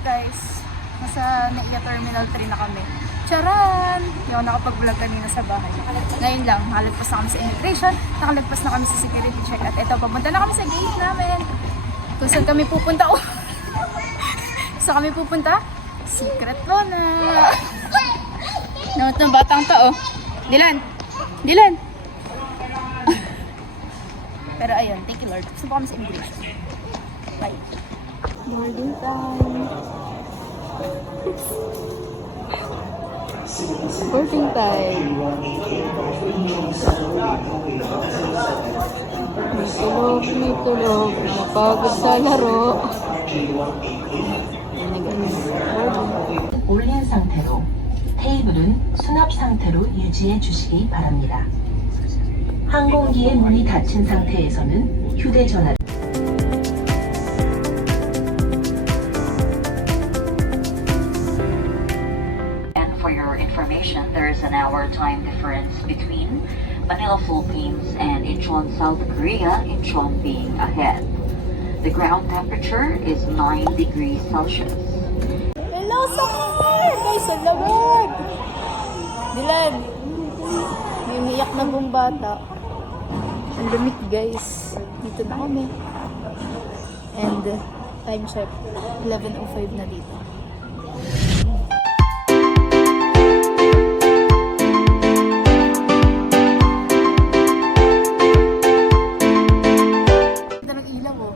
guys, nasa NAIA Terminal 3 na kami. Charan! Hindi ako nakapag-vlog kanina sa bahay. Ngayon lang, nakalagpas na kami sa immigration, nakalagpas na kami sa security check, at eto, papunta na kami sa gate namin. Kung saan kami pupunta, saan kami pupunta? Secret ko na. No, itong batang to, oh. Dylan! Dylan! Pero ayun, thank you Lord. Gusto po kami sa immigration. Bye. Boarding time. Boarding time. May tulog. Napagod sa laro. 올린 상태로 테이블은 수납 상태로 유지해 주시기 바랍니다. 항공기의 문이 닫힌 상태에서는 휴대전화 And for your information, there is an hour time difference between Manila, Philippines and Incheon, South Korea, Incheon being ahead. The ground temperature is 9 degrees Celsius. Hello, summer! Guys, ang lamig! Dylan, may umiyak na buong bata. Ang lamig, guys. Dito na kami. And time check, 11:05 na dito. Ganda ng ilaw, oh.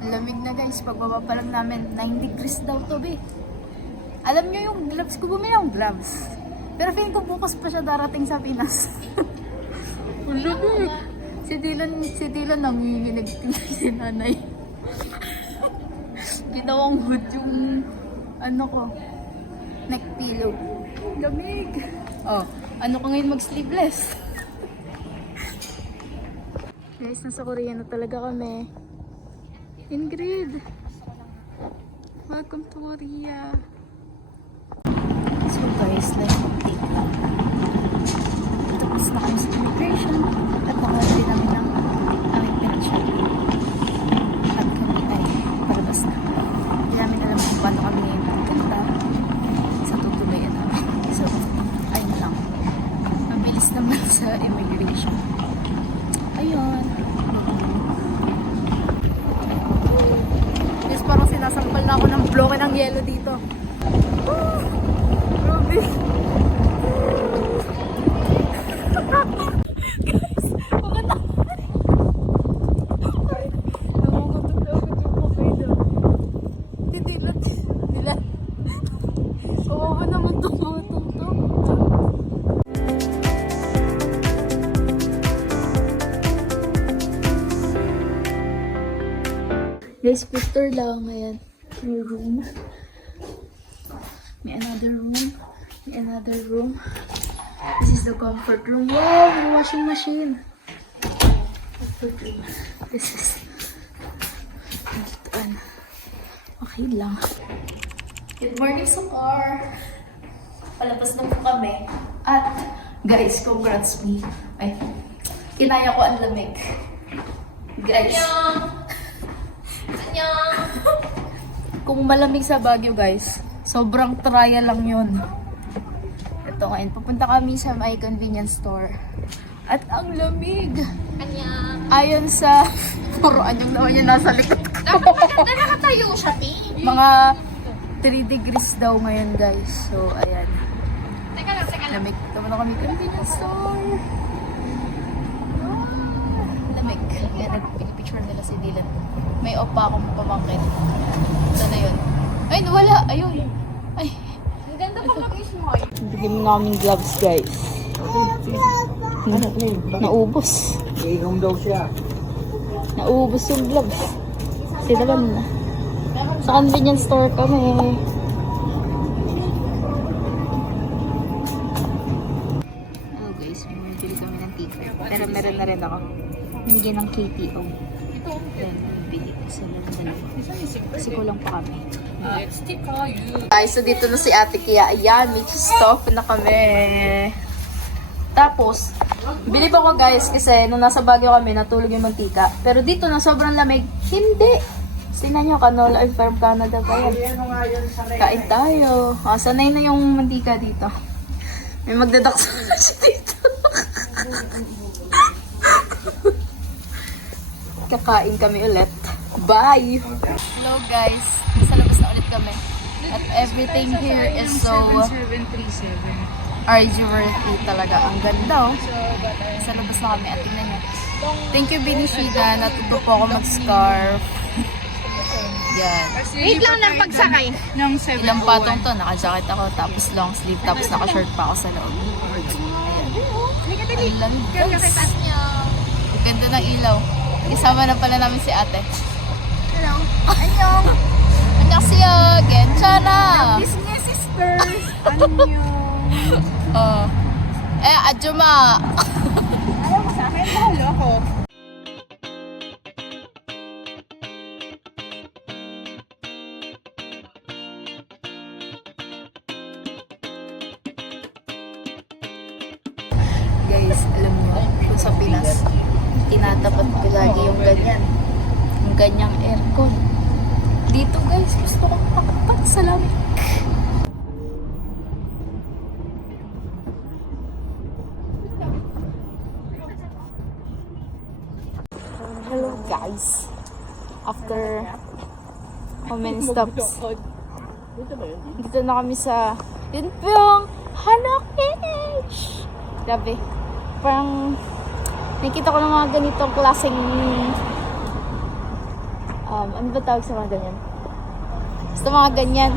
Ang lamig na, guys. Pagbaba pa lang namin, 9 degrees daw to, be. Alam nyo yung gloves ko, bumili akong gloves. Pero feeling ko bukas pa siya darating sa Pinas. Ang lamig. Si Dylan nanginginig si nanay. Ginawang hood yung ano ko, neck pillow. Lamig. Oh, ano ko ngayon mag-sleeveless? Guys, nasa Korea na talaga kami. Ingrid, welcome to Korea. So guys, let's update lang. Tapos na kami sa immigration at nakahali namin ng aming pinag-shop. At kami ay palabas na. Hindi namin alam kung paano kami pupunta sa tutuloyan namin. So, ayun lang. Mabilis naman sa immigration. Ayun. Guys, parang sinasampal na ako ng bloke ng yelo dito. Grabe. Guys, maganda. Namumutog na agad yung kamay na. Dilan. Kawawa naman itong matong to. Guys, picture lang. Ayan. May room. May another room. May another room. This is the comfort room. Wow! May washing machine. Comfort room. This is... Okay lang. Good morning sa car. Palabas na po kami. At, guys, congrats me. Ay, kinaya ko ang lamig. Guys. Kung malamig sa Baguio, guys, sobrang trial lang yun. Ito ngayon, pupunta kami sa my convenience store. At ang lamig. Ayon sa... Puro anyong naman yung nasa likod ko. Dapat nakatayo siya, Mga 3 degrees daw ngayon, guys. So, ayan. Teka lang. Lamig. Tama na kami convenience store. Lamig. Ayan, nagpicture nila si Dylan. May opa akong pamangkin. Ito na yun. Ay, wala. Ayun. Ay. Ang ganda pa mag-ismoy. Bigyan mo namin gloves, guys. Naubos. Iinom daw siya. Naubos yung gloves. Sinaban na. Sa convenience store kami. Oh guys, bumibili kami ng ticket. Pero meron na rin ako. Binigyan ng KTO. Then, bili ko sila ng dalawa. Kasi kulang pa kami. Guys, so dito na si Ate Kia. Ayan, may stop na kami. Tapos, bilib ako guys kasi nung nasa Baguio kami, natulog yung mantika. Pero dito na sobrang lamig, hindi. Tingnan nyo, canola oil from Canada pa yan. Kain tayo. Sanay na yung mantika dito. May magdadaksa na siya dito. Kakain kami ulit. Bye! Hello guys. Sa labas na ulit kami. At everything here is so arduous talaga. Ang ganda oh. Sa labas na kami at tingnan nyo. Thank you Binishida. Natuto po ako mag-scarf. Yan. Wait lang ng pagsakay. Ilang patong to. Naka-jacket ako. Tapos long sleeve. Tapos naka-shirt pa ako sa loob. Ayan. Ang lamig guys. Ang ganda ng ilaw. Isama na pala namin si ate. Hello. Annyeong. Annyeonghaseyo. Genchana. Miss me, sisters. Annyeong. Ajuma. Ayaw mo sa akin, mahalo ako. Guys, alam nyo, kung sa Pinas, tinatapat ko lagi yung ganyan. Yung ganyang aircon. Dito guys, gusto kong pakpak sa lamig. Hello guys. After how many stops? Dito na kami sa Yunpyong Hanok-ish. Grabe. Parang nakikita ko ng mga ganitong klaseng ano ba tawag sa mga ganyan? Basta mga ganyan.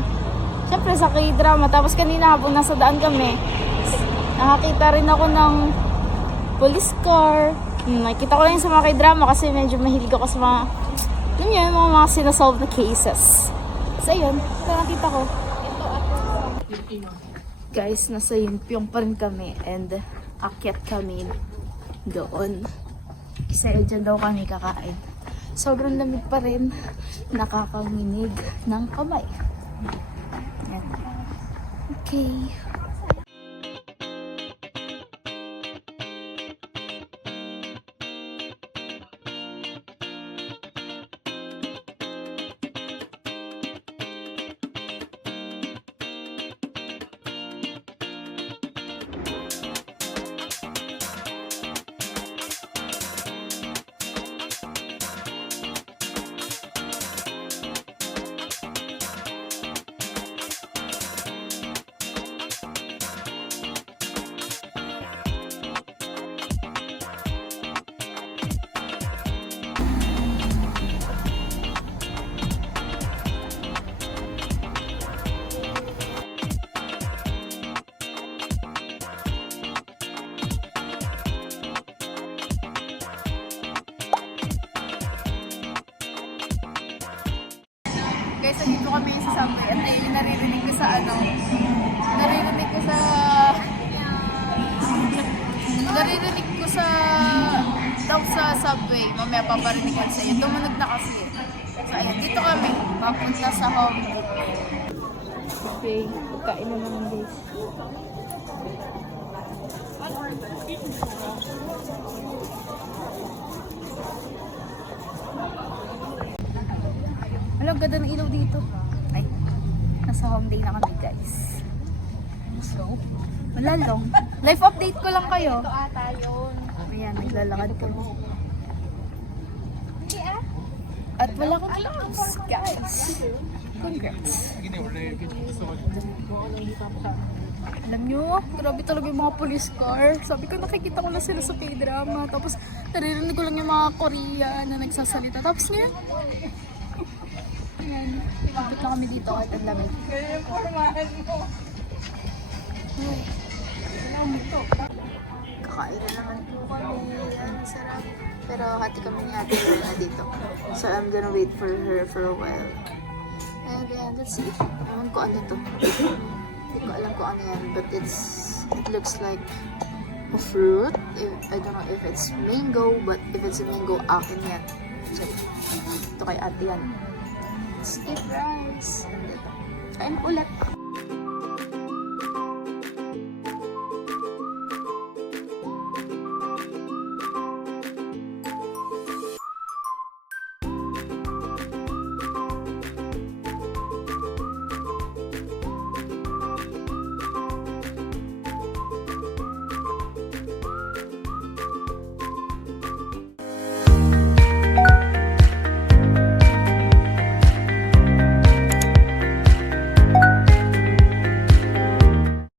Siyempre sa K-drama. Tapos kanina habang nasa daan kami, nakakita rin ako ng police car. Nakikita ko lang yun sa mga K-drama kasi medyo mahilig ako sa mga yun, mga sinasolve na cases. So yun, ito nakita ko. Guys, nasa Yunpyong pa rin kami and akyat kami doon. Isa dyan daw kami kakain. Sobrang lamig pa rin. Nakakanginig ng kamay. Yan. Okay. Guys, nandito kami sa subway at ayun yung naririnig ko sa daw sa subway. Mamaya paparinig ko sa iyo. Tumunog na kasi. So ayun, dito kami. Papunta sa home. Okay, pagkain na naman guys. Alam, ganda ng ilaw dito. Ay, nasa home day na kami guys. So, wala lang. Life update ko lang kayo. Ito ata yun. Ayan, naglalakad kami. At wala akong gloves, guys. Congrats. Alam nyo, grabe talaga yung mga police car. Sabi ko, nakikita ko lang sila sa K-drama. Tapos, naririnig ko lang yung mga Korean na nagsasalita. Tapos ngayon, ayan, ikapit lang kami dito at ang lamig. Kakain na naman po kami. Ang sarap. Pero hati kami ni Ate Lorna dito. So I'm gonna wait for her for a while. And then, let's see. Ewan ko ano to. Hindi ko alam kung ano yan. But it looks like a fruit. I don't know if it's mango. But if it's a mango, akin yan. So, ito kay Ate yan. Stick rice. And ito. Kain ulit.